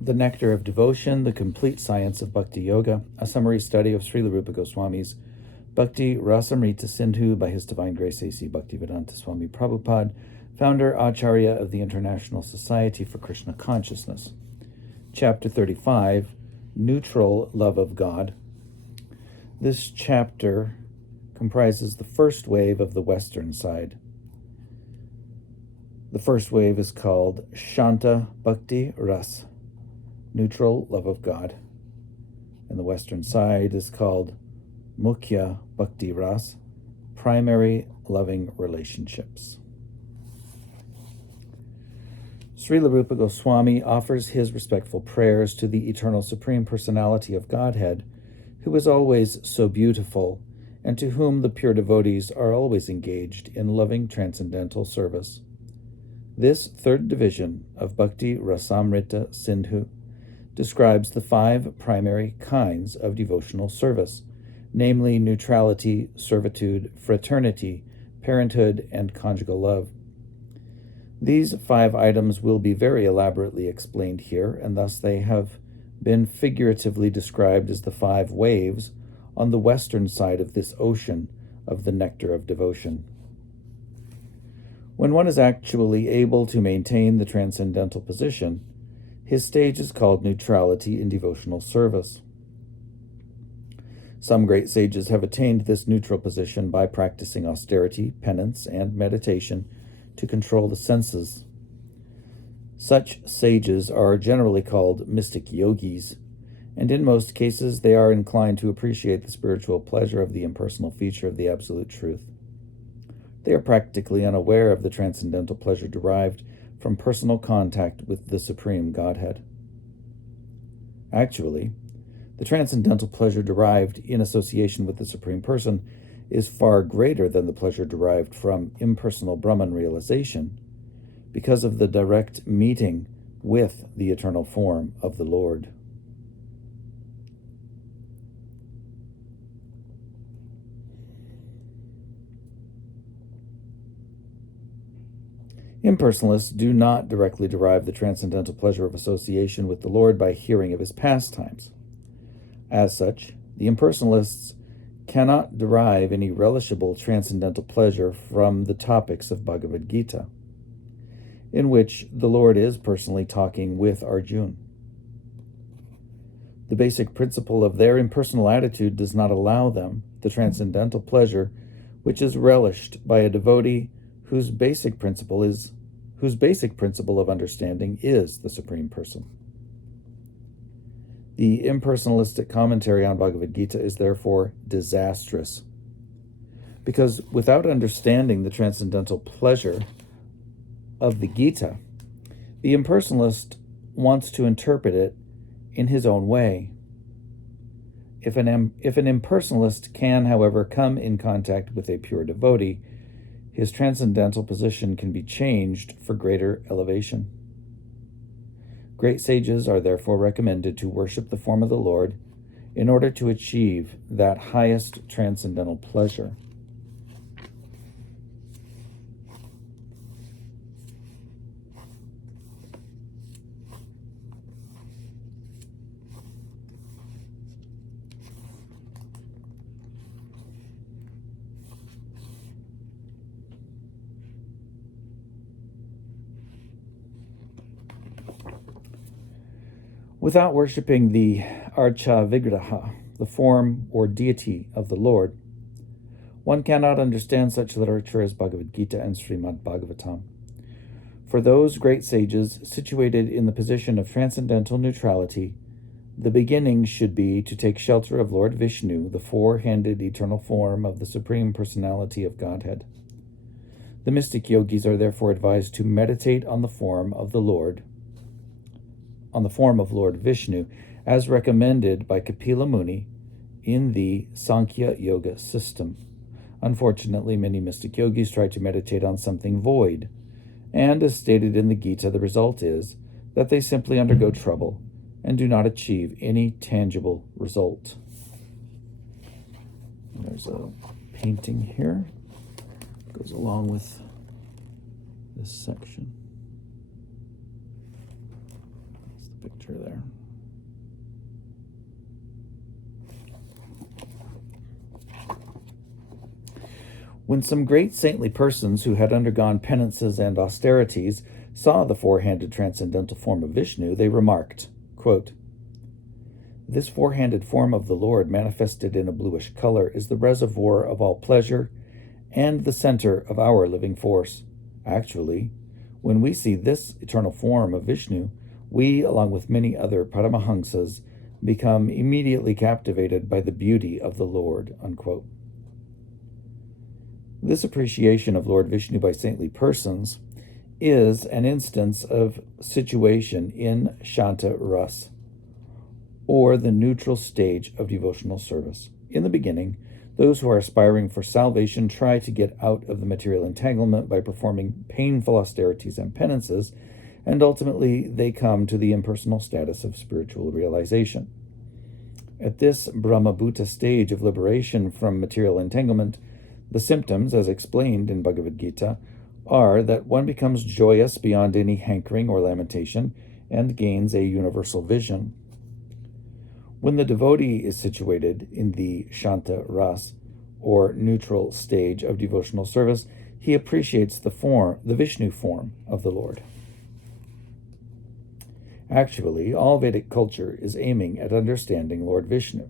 The Nectar of Devotion, The Complete Science of Bhakti Yoga, a summary study of Srila Rupa Goswami's Bhakti Rasamrita Sindhu by His Divine Grace A.C. Bhaktivedanta Swami Prabhupada, founder Acharya of the International Society for Krishna Consciousness. Chapter 35, Neutral Love of God. This chapter comprises the first wave of the Western side. The first wave is called Shanta Bhakti Ras, Neutral Love of God. And the Western side is called Mukhya Bhakti Ras, Primary Loving Relationships. Srila Rupa Goswami offers his respectful prayers to the Eternal Supreme Personality of Godhead, who is always so beautiful, and to whom the pure devotees are always engaged in loving transcendental service. This third division of Bhakti Rasamrita Sindhu describes the 5 primary kinds of devotional service, namely neutrality, servitude, fraternity, parenthood, and conjugal love. These 5 items will be very elaborately explained here, and thus they have been figuratively described as the 5 waves on the western side of this ocean of the nectar of devotion. When one is actually able to maintain the transcendental position, his stage is called neutrality in devotional service. Some great sages have attained this neutral position by practicing austerity, penance, and meditation to control the senses. Such sages are generally called mystic yogis, and in most cases they are inclined to appreciate the spiritual pleasure of the impersonal feature of the Absolute Truth. They are practically unaware of the transcendental pleasure derived from personal contact with the Supreme Godhead. Actually, the transcendental pleasure derived in association with the Supreme Person is far greater than the pleasure derived from impersonal Brahman realization, because of the direct meeting with the eternal form of the Lord. Impersonalists do not directly derive the transcendental pleasure of association with the Lord by hearing of his pastimes. As such, the impersonalists cannot derive any relishable transcendental pleasure from the topics of Bhagavad Gita, in which the Lord is personally talking with Arjuna. The basic principle of their impersonal attitude does not allow them the transcendental pleasure which is relished by a devotee whose basic principle of understanding is the Supreme Person. The impersonalistic commentary on Bhagavad Gita is therefore disastrous, because without understanding the transcendental pleasure of the Gita, the impersonalist wants to interpret it in his own way. If an impersonalist can, however, come in contact with a pure devotee, his transcendental position can be changed for greater elevation. Great sages are therefore recommended to worship the form of the Lord in order to achieve that highest transcendental pleasure. Without worshipping the Archa Vigraha, the form or deity of the Lord, one cannot understand such literature as Bhagavad Gita and Srimad Bhagavatam. For those great sages situated in the position of transcendental neutrality, the beginning should be to take shelter of Lord Vishnu, the 4-handed eternal form of the Supreme Personality of Godhead. The mystic yogis are therefore advised to meditate on the form of Lord Vishnu, as recommended by Kapila Muni in the Sankhya Yoga system. Unfortunately, many mystic yogis try to meditate on something void, and as stated in the Gita, the result is that they simply undergo trouble and do not achieve any tangible result. There's a painting here. It goes along with this section. That's the picture When some great saintly persons who had undergone penances and austerities saw the four-handed transcendental form of Vishnu, they remarked, quote, "This four-handed form of the Lord manifested in a bluish color is the reservoir of all pleasure and the center of our living force. Actually, when we see this eternal form of Vishnu, we, along with many other Paramahamsas, become immediately captivated by the beauty of the Lord." Unquote. This appreciation of Lord Vishnu by saintly persons is an instance of situation in Shanta Ras, or the neutral stage of devotional service. In the beginning, those who are aspiring for salvation try to get out of the material entanglement by performing painful austerities and penances, and ultimately they come to the impersonal status of spiritual realization. At this Brahmabhuta stage of liberation from material entanglement, the symptoms, as explained in Bhagavad Gita, are that one becomes joyous beyond any hankering or lamentation and gains a universal vision. When the devotee is situated in the Shanta Ras, or neutral stage of devotional service, he appreciates the Vishnu form of the Lord. Actually, all Vedic culture is aiming at understanding Lord Vishnu.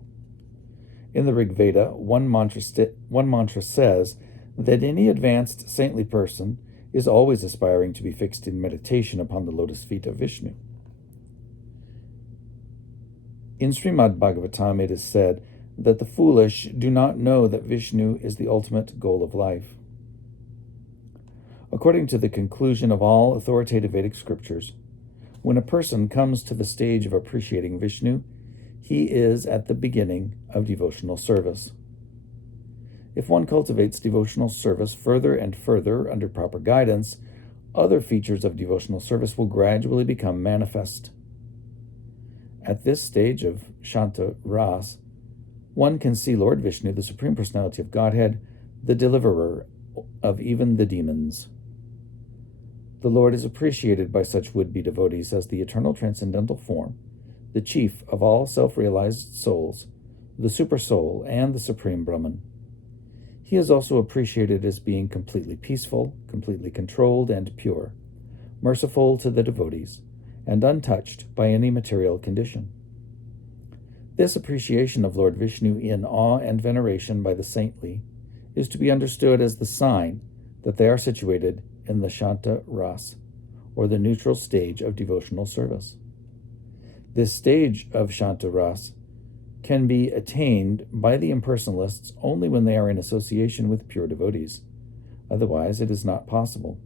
In the Rig Veda, one mantra says that any advanced saintly person is always aspiring to be fixed in meditation upon the lotus feet of Vishnu. In Srimad Bhagavatam, it is said that the foolish do not know that Vishnu is the ultimate goal of life. According to the conclusion of all authoritative Vedic scriptures, when a person comes to the stage of appreciating Vishnu, he is at the beginning of devotional service. If one cultivates devotional service further and further under proper guidance, other features of devotional service will gradually become manifest. At this stage of Shanta Ras, one can see Lord Vishnu, the Supreme Personality of Godhead, the deliverer of even the demons. The Lord is appreciated by such would-be devotees as the eternal transcendental form, the chief of all self-realized souls, the Supersoul, and the Supreme Brahman. He is also appreciated as being completely peaceful, completely controlled, and pure, merciful to the devotees, and untouched by any material condition. This appreciation of Lord Vishnu in awe and veneration by the saintly is to be understood as the sign that they are situated in the Shanta Ras, or the neutral stage of devotional service. This stage of Shanta Ras can be attained by the impersonalists only when they are in association with pure devotees. Otherwise, it is not possible.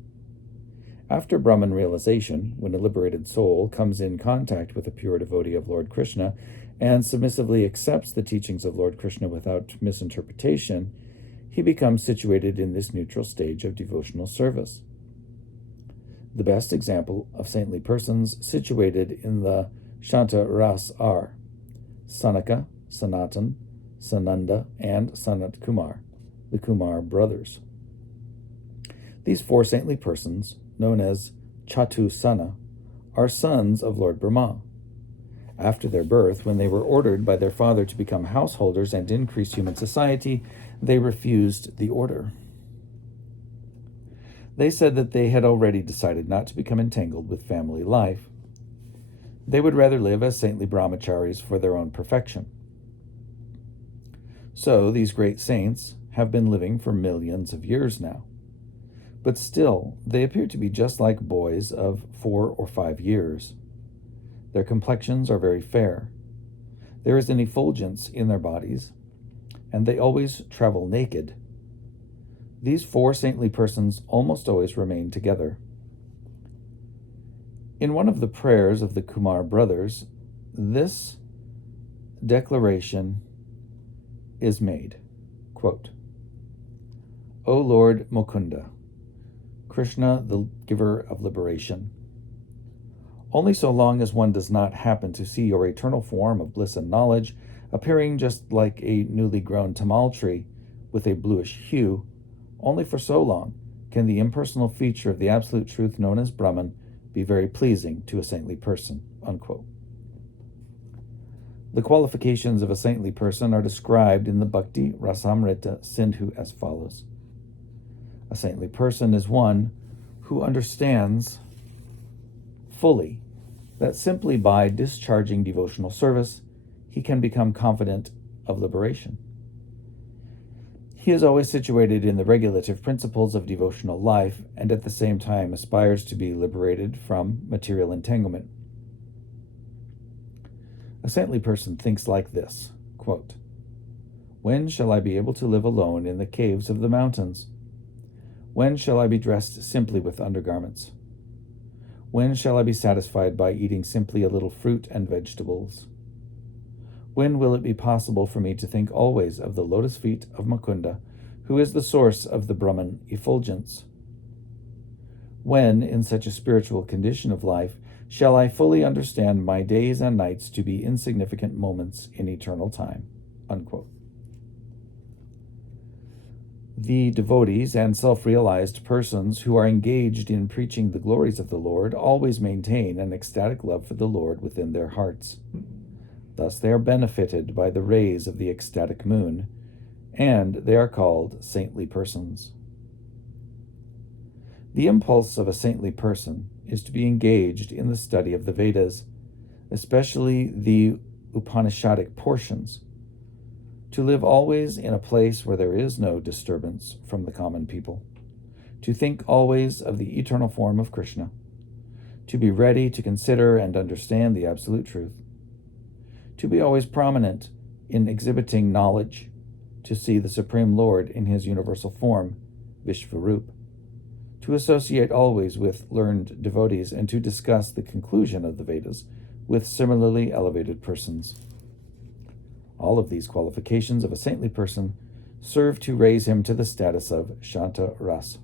After Brahman realization, when a liberated soul comes in contact with a pure devotee of Lord Krishna and submissively accepts the teachings of Lord Krishna without misinterpretation, he becomes situated in this neutral stage of devotional service. The best example of saintly persons situated in the Shanta Ras are Sanaka, Sanatan, Sananda, and Sanat Kumar, the Kumar brothers. These four saintly persons, known as Chatusana, are sons of Lord Brahma. After their birth, when they were ordered by their father to become householders and increase human society, they refused the order. They said that they had already decided not to become entangled with family life. They would rather live as saintly brahmacharis for their own perfection. So these great saints have been living for millions of years now. But still, they appear to be just like boys of 4 or 5 years. Their complexions are very fair. There is an effulgence in their bodies, and they always travel naked. These four saintly persons almost always remain together. In one of the prayers of the Kumar brothers, this declaration is made, quote, "O Lord Mukunda, Krishna, the giver of liberation, only so long as one does not happen to see your eternal form of bliss and knowledge, appearing just like a newly grown tamal tree with a bluish hue, only for so long can the impersonal feature of the absolute truth known as Brahman be very pleasing to a saintly person." Unquote. The qualifications of a saintly person are described in the Bhakti Rasamrita Sindhu as follows. A saintly person is one who understands fully that simply by discharging devotional service, he can become confident of liberation. He is always situated in the regulative principles of devotional life and at the same time aspires to be liberated from material entanglement. A saintly person thinks like this, quote, "When shall I be able to live alone in the caves of the mountains? When shall I be dressed simply with undergarments? When shall I be satisfied by eating simply a little fruit and vegetables? When will it be possible for me to think always of the lotus feet of Mukunda, who is the source of the Brahman effulgence? When, in such a spiritual condition of life, shall I fully understand my days and nights to be insignificant moments in eternal time?" Unquote. The devotees and self-realized persons who are engaged in preaching the glories of the Lord always maintain an ecstatic love for the Lord within their hearts. Thus they are benefited by the rays of the ecstatic moon, and they are called saintly persons. The impulse of a saintly person is to be engaged in the study of the Vedas, especially the Upanishadic portions, to live always in a place where there is no disturbance from the common people, to think always of the eternal form of Krishna, to be ready to consider and understand the absolute truth, to be always prominent in exhibiting knowledge, to see the Supreme Lord in his universal form, Vishvarup, to associate always with learned devotees, and to discuss the conclusion of the Vedas with similarly elevated persons. All of these qualifications of a saintly person serve to raise him to the status of Shanta Ras.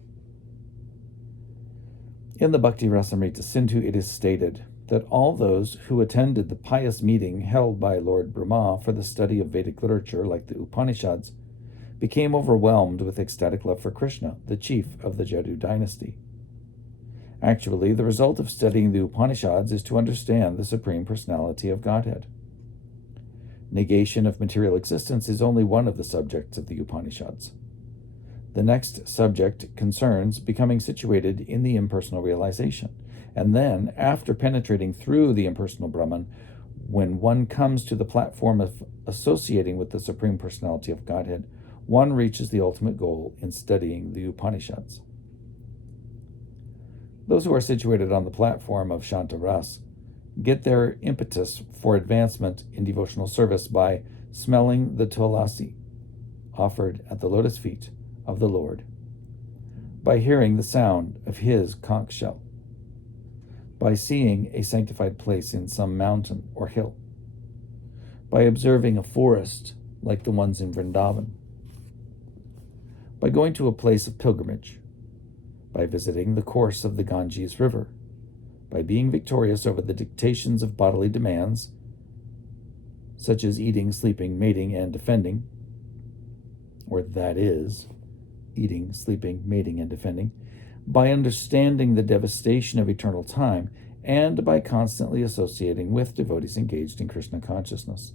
In the Bhakti Rasamrita Sindhu, it is stated that all those who attended the pious meeting held by Lord Brahma for the study of Vedic literature, like the Upanishads, became overwhelmed with ecstatic love for Krishna, the chief of the Jadu dynasty. Actually, the result of studying the Upanishads is to understand the Supreme Personality of Godhead. Negation of material existence is only one of the subjects of the Upanishads. The next subject concerns becoming situated in the impersonal realization, and then, after penetrating through the impersonal Brahman, when one comes to the platform of associating with the Supreme Personality of Godhead, one reaches the ultimate goal in studying the Upanishads. Those who are situated on the platform of Shanta Ras get their impetus for advancement in devotional service by smelling the tulasi offered at the lotus feet of the Lord, by hearing the sound of his conch shell, by seeing a sanctified place in some mountain or hill, by observing a forest like the ones in Vrindavan, by going to a place of pilgrimage, by visiting the course of the Ganges River, by being victorious over the dictations of bodily demands, such as eating, sleeping, mating, and defending, or that is, eating, sleeping, mating, and defending, by understanding the devastation of eternal time, and by constantly associating with devotees engaged in Krishna consciousness.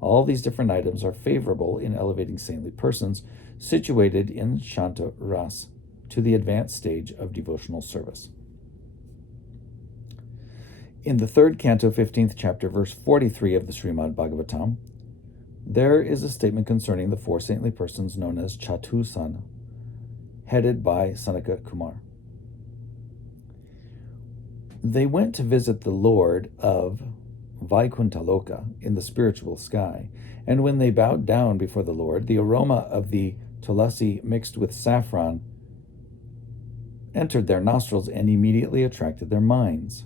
All these different items are favorable in elevating saintly persons situated in Shanta Ras to the advanced stage of devotional service. In the 3rd canto, 15th chapter, verse 43 of the Srimad Bhagavatam, there is a statement concerning the 4 saintly persons known as Chatusana, headed by Sanaka Kumar. They went to visit the Lord of Vaikuntaloka in the spiritual sky, and when they bowed down before the Lord, the aroma of the tulasi mixed with saffron entered their nostrils and immediately attracted their minds.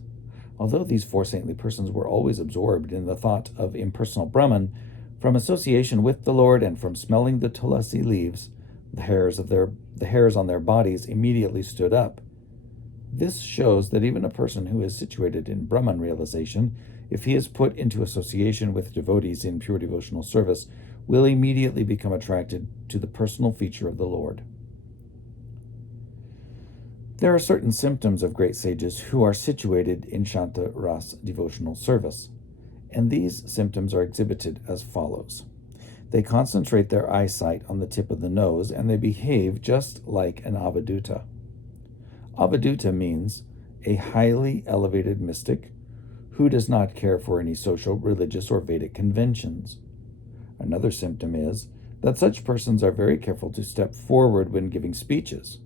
Although these 4 saintly persons were always absorbed in the thought of impersonal Brahman, from association with the Lord and from smelling the tulasi leaves, the hairs on their bodies immediately stood up. This shows that even a person who is situated in Brahman realization, if he is put into association with devotees in pure devotional service, will immediately become attracted to the personal feature of the Lord. There are certain symptoms of great sages who are situated in Shanta Ras devotional service, and these symptoms are exhibited as follows. They concentrate their eyesight on the tip of the nose, and they behave just like an avadutta. Avadutta means a highly elevated mystic who does not care for any social, religious, or Vedic conventions. Another symptom is that such persons are very careful to step forward when giving speeches.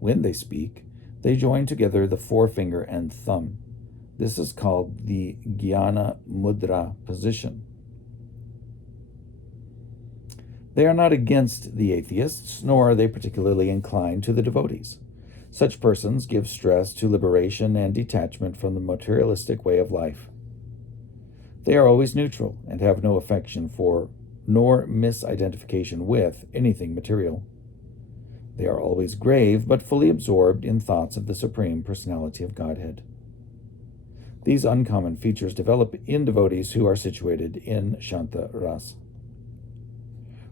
When they speak, they join together the forefinger and thumb. This is called the Jnana Mudra position. They are not against the atheists, nor are they particularly inclined to the devotees. Such persons give stress to liberation and detachment from the materialistic way of life. They are always neutral and have no affection for, nor misidentification with, anything material. They are always grave, but fully absorbed in thoughts of the Supreme Personality of Godhead. These uncommon features develop in devotees who are situated in Shanta Ras.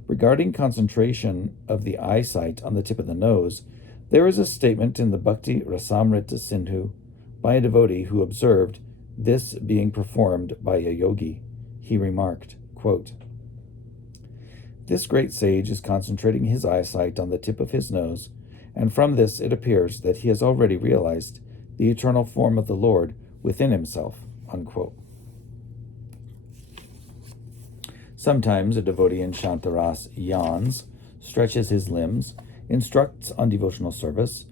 Regarding concentration of the eyesight on the tip of the nose, there is a statement in the Bhakti Rasamrita Sindhu by a devotee who observed this being performed by a yogi. He remarked, quote, "This great sage is concentrating his eyesight on the tip of his nose, and from this it appears that he has already realized the eternal form of the Lord within himself." Unquote. Sometimes a devotee in Shantaras yawns, stretches his limbs, instructs on devotional service,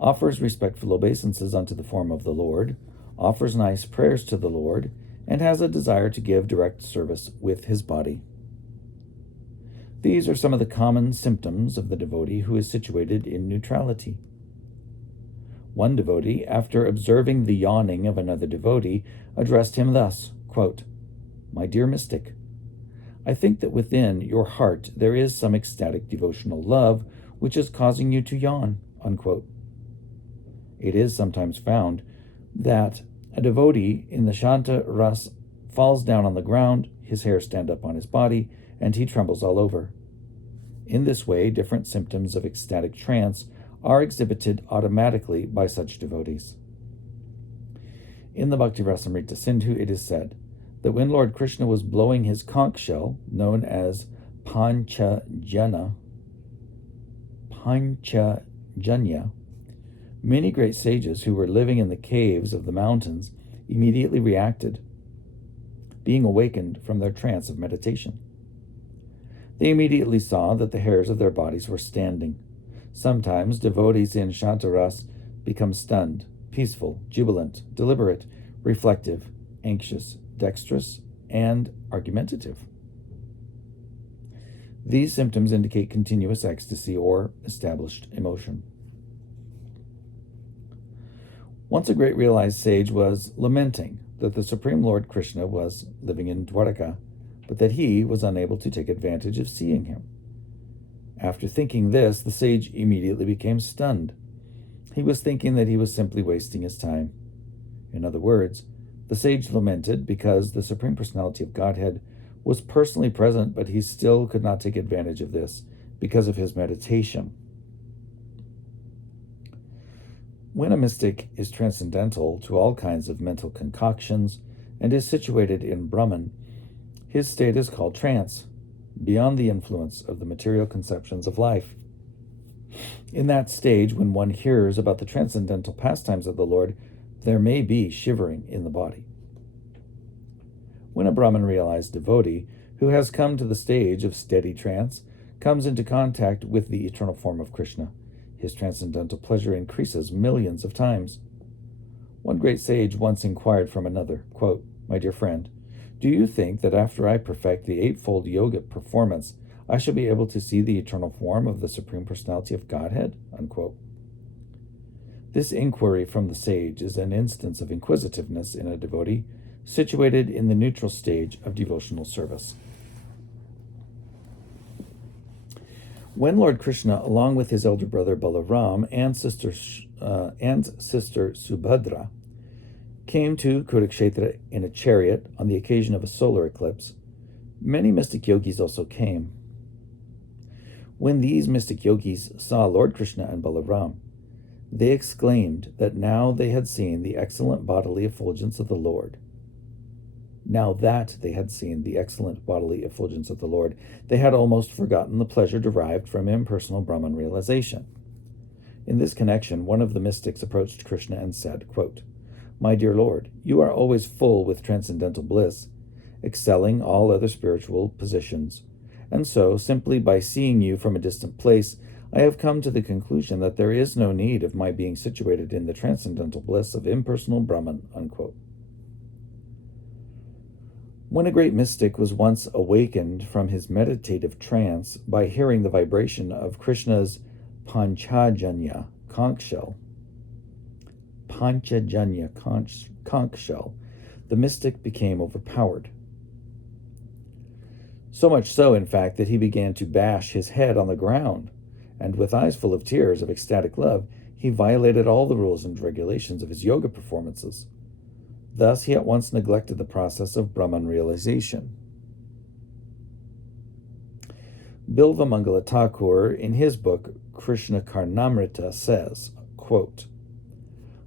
offers respectful obeisances unto the form of the Lord, offers nice prayers to the Lord, and has a desire to give direct service with his body. These are some of the common symptoms of the devotee who is situated in neutrality. One devotee, after observing the yawning of another devotee, addressed him thus, quote, "My dear mystic, I think that within your heart there is some ecstatic devotional love which is causing you to yawn." Unquote. It is sometimes found that a devotee in the Shanta Ras falls down on the ground, his hairs stand up on his body, and he trembles all over. In this way, different symptoms of ecstatic trance are exhibited automatically by such devotees. In the Bhakti Rasamrita Sindhu, it is said that when Lord Krishna was blowing his conch shell, known as Panchajanya, many great sages who were living in the caves of the mountains immediately reacted, being awakened from their trance of meditation. They immediately saw that the hairs of their bodies were standing. Sometimes devotees in Shantaras become stunned, peaceful, jubilant, deliberate, reflective, anxious, dexterous, and argumentative. These symptoms indicate continuous ecstasy or established emotion. Once a great realized sage was lamenting that the Supreme Lord Krishna was living in Dwaraka, but that he was unable to take advantage of seeing him. After thinking this, the sage immediately became stunned. He was thinking that he was simply wasting his time. In other words, the sage lamented because the Supreme Personality of Godhead was personally present, but he still could not take advantage of this because of his meditation. When a mystic is transcendental to all kinds of mental concoctions and is situated in Brahman, his state is called trance, beyond the influence of the material conceptions of life. In that stage, when one hears about the transcendental pastimes of the Lord, there may be shivering in the body. When a Brahman realized devotee who has come to the stage of steady trance comes into contact with the eternal form of Krishna, his transcendental pleasure increases millions of times. One great sage once inquired from another, quote, "My dear friend, do you think that after I perfect the eightfold yogic performance, I shall be able to see the eternal form of the Supreme Personality of Godhead?" Unquote. This inquiry from the sage is an instance of inquisitiveness in a devotee situated in the neutral stage of devotional service. When Lord Krishna, along with his elder brother Balaram and sister Subhadra, came to Kurukshetra in a chariot on the occasion of a solar eclipse, many mystic yogis also came. When these mystic yogis saw Lord Krishna and Balaram, they exclaimed that now they had seen the excellent bodily effulgence of the Lord. Now that they had seen the excellent bodily effulgence of the Lord, they had almost forgotten the pleasure derived from impersonal Brahman realization. In this connection, one of the mystics approached Krishna and said, quote, "My dear Lord, you are always full with transcendental bliss, excelling all other spiritual positions, and so, simply by seeing you from a distant place, I have come to the conclusion that there is no need of my being situated in the transcendental bliss of impersonal Brahman." Unquote. When a great mystic was once awakened from his meditative trance by hearing the vibration of Krishna's Panchajanya conch shell, the mystic became overpowered. So much so, in fact, that he began to bash his head on the ground, and with eyes full of tears of ecstatic love, he violated all the rules and regulations of his yoga performances. Thus, he at once neglected the process of Brahman realization. Bilva Mangala Thakur, in his book Krishna Karnamrita, says, quote,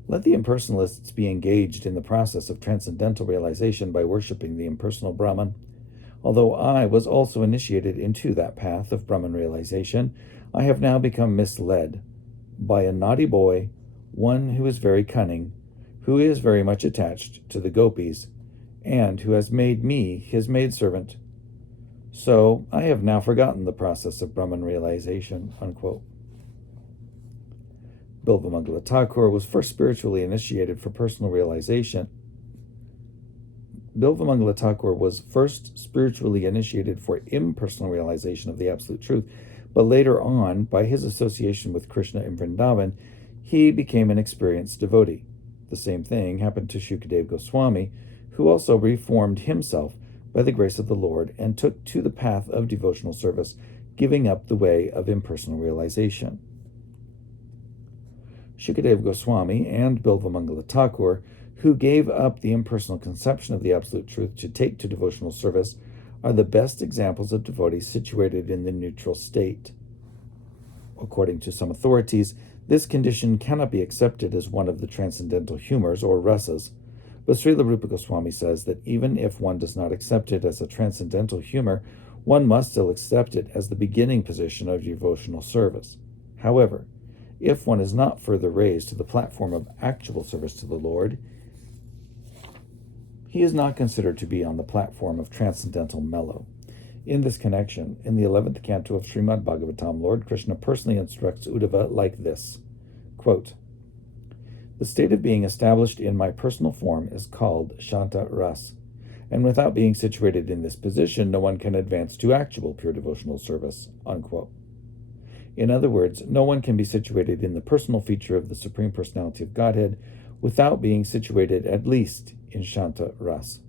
"Let the impersonalists be engaged in the process of transcendental realization by worshipping the impersonal Brahman. Although I was also initiated into that path of Brahman realization, I have now become misled by a naughty boy, one who is very cunning, who is very much attached to the gopis, and who has made me his maidservant. So I have now forgotten the process of Brahman realization." Unquote. Bilva Mangala Thakur was first spiritually initiated for personal realization. Bilva Mangala Thakur was first spiritually initiated for impersonal realization of the Absolute Truth, but later on, by his association with Krishna in Vrindavan, he became an experienced devotee. The same thing happened to Shukadeva Goswami, who also reformed himself by the grace of the Lord and took to the path of devotional service, giving up the way of impersonal realization. Shukadeva Goswami and Bilva Mangala Thakur, who gave up the impersonal conception of the Absolute Truth to take to devotional service, are the best examples of devotees situated in the neutral state. According to some authorities, this condition cannot be accepted as one of the transcendental humors or rasas, but Srila Rupa Goswami says that even if one does not accept it as a transcendental humor, one must still accept it as the beginning position of devotional service. However, if one is not further raised to the platform of actual service to the Lord, he is not considered to be on the platform of transcendental mellow. In this connection, in the 11th canto of Srimad Bhagavatam, Lord Krishna personally instructs Uddhava like this, quote, "The state of being established in my personal form is called Shanta Ras, and without being situated in this position, no one can advance to actual pure devotional service." Unquote. In other words, no one can be situated in the personal feature of the Supreme Personality of Godhead without being situated at least in Shanta Ras.